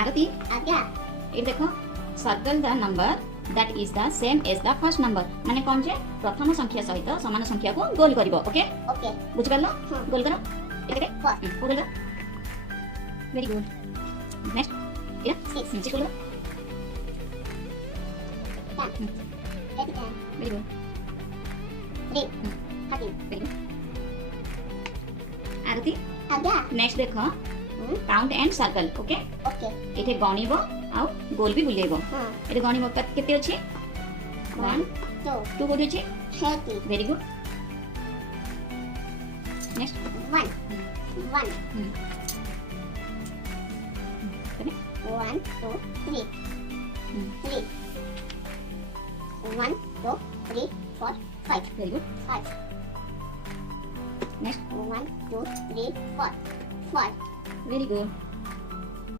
आरती आज्ञा ये देखो circle the number that is the same as the first number माने कौन जे प्रथम संख्या सहित समान संख्या को गोल करिवो ओके ओके बुझ परलो हाँ। गोल करो एते फोर गोल करो वेरी गुड नेक्स्ट ये 6 नीचे गोल 10 8 10 very good 3 13 very good Arati आज्ञा नेक्स्ट देखो count and circle okay okay एठे गणिबो आ गोल भी बुलेबो हाँ एठे गणिबो केते अछि 1 2 2 कोडी अछि 30 very good next 1 1 1 2 3 3 1 2 3 4 5 very good 5 next 1 2 3 4 5 very good